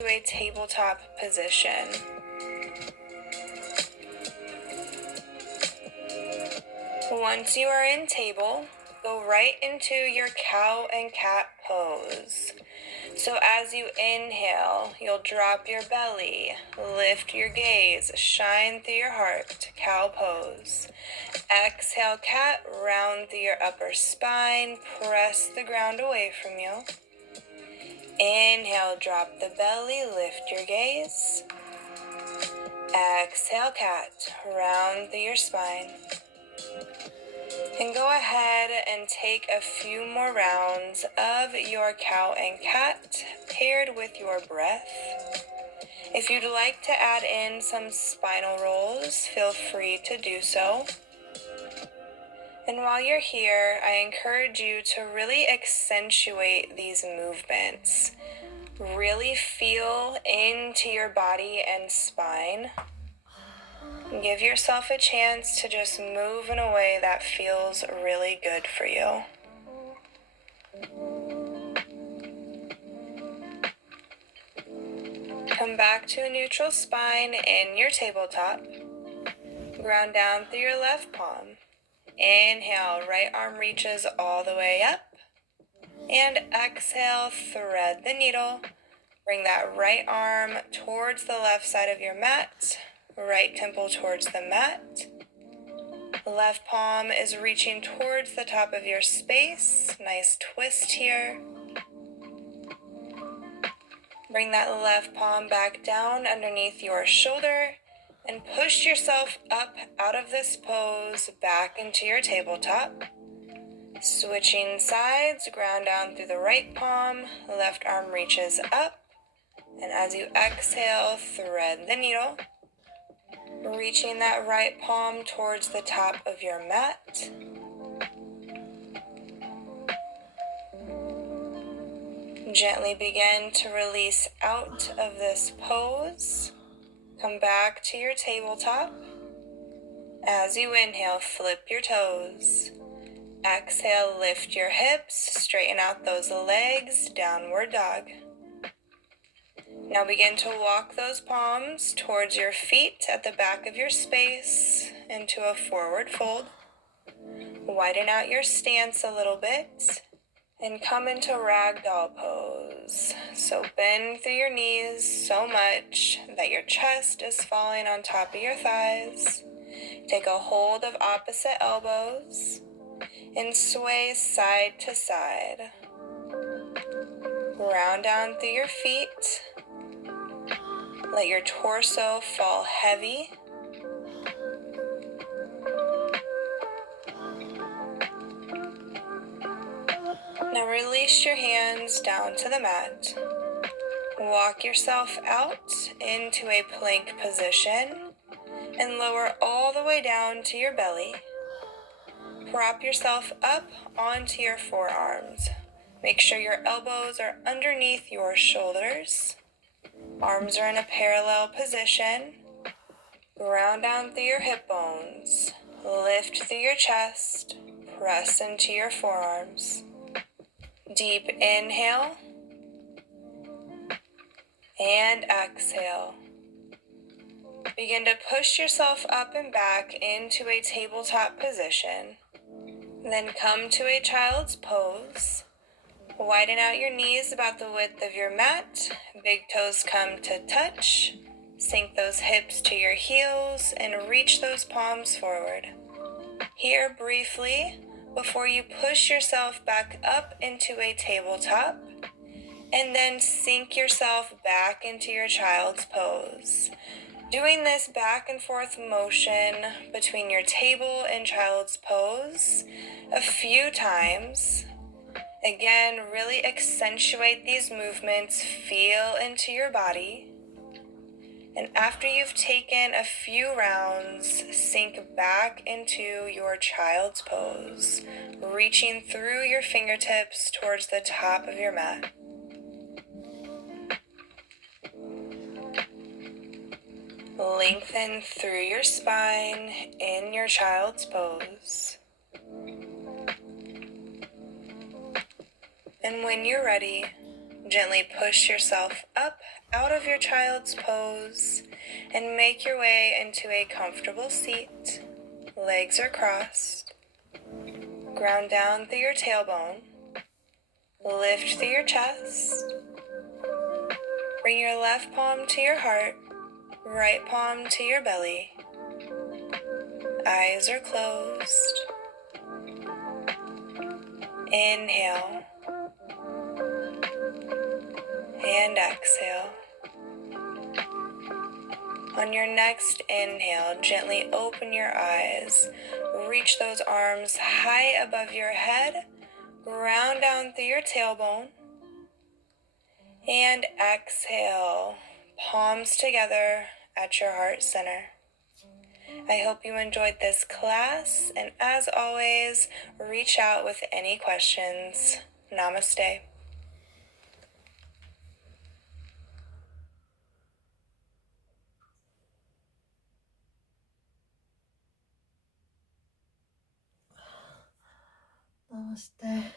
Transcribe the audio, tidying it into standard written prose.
to a tabletop position. Once you are in table, go right into your cow and cat pose. So as you inhale, you'll drop your belly, lift your gaze, shine through your heart, cow pose. Exhale, cat, round through your upper spine, press the ground away from you. Inhale, drop the belly, lift your gaze. Exhale, cat, round through your spine. And go ahead and take a few more rounds of your cow and cat paired with your breath. If you'd like to add in some spinal rolls, feel free to do so. And while you're here, I encourage you to really accentuate these movements. Really feel into your body and spine. Give yourself a chance to just move in a way that feels really good for you. Come back to a neutral spine in your tabletop. Ground down through your left palm. Inhale, right arm reaches all the way up. And exhale, thread the needle. Bring that right arm towards the left side of your mat. Right temple towards the mat. Left palm is reaching towards the top of your space. Nice twist here. Bring that left palm back down underneath your shoulder and push yourself up out of this pose back into your tabletop. Switching sides, ground down through the right palm, left arm reaches up. And as you exhale, thread the needle. Reaching that right palm towards the top of your mat. Gently begin to release out of this pose. Come back to your tabletop. As you inhale, flip your toes. Exhale, lift your hips, straighten out those legs, downward dog. Now begin to walk those palms towards your feet at the back of your space into a forward fold. Widen out your stance a little bit and come into ragdoll pose. So bend through your knees so much that your chest is falling on top of your thighs. Take a hold of opposite elbows and sway side to side. Round down through your feet. Let your torso fall heavy. Now release your hands down to the mat. Walk yourself out into a plank position and lower all the way down to your belly. Prop yourself up onto your forearms. Make sure your elbows are underneath your shoulders. Arms are in a parallel position. Ground down through your hip bones. Lift through your chest. Press into your forearms. Deep inhale. And exhale. Begin to push yourself up and back into a tabletop position. Then come to a child's pose. Widen out your knees about the width of your mat. Big toes come to touch. Sink those hips to your heels and reach those palms forward. Here briefly, before you push yourself back up into a tabletop, and then sink yourself back into your child's pose. Doing this back and forth motion between your table and child's pose a few times. Again, really accentuate these movements, feel into your body. And after you've taken a few rounds, sink back into your child's pose, reaching through your fingertips towards the top of your mat. Lengthen through your spine in your child's pose. And when you're ready, gently push yourself up out of your child's pose and make your way into a comfortable seat. Legs are crossed. Ground down through your tailbone. Lift through your chest. Bring your left palm to your heart, right palm to your belly. Eyes are closed. Inhale and exhale. On your next inhale, gently open your eyes. Reach those arms high above your head. Ground down through your tailbone. And exhale, palms together at your heart center. I hope you enjoyed this class, and as always, reach out with any questions. Namaste. Namaste.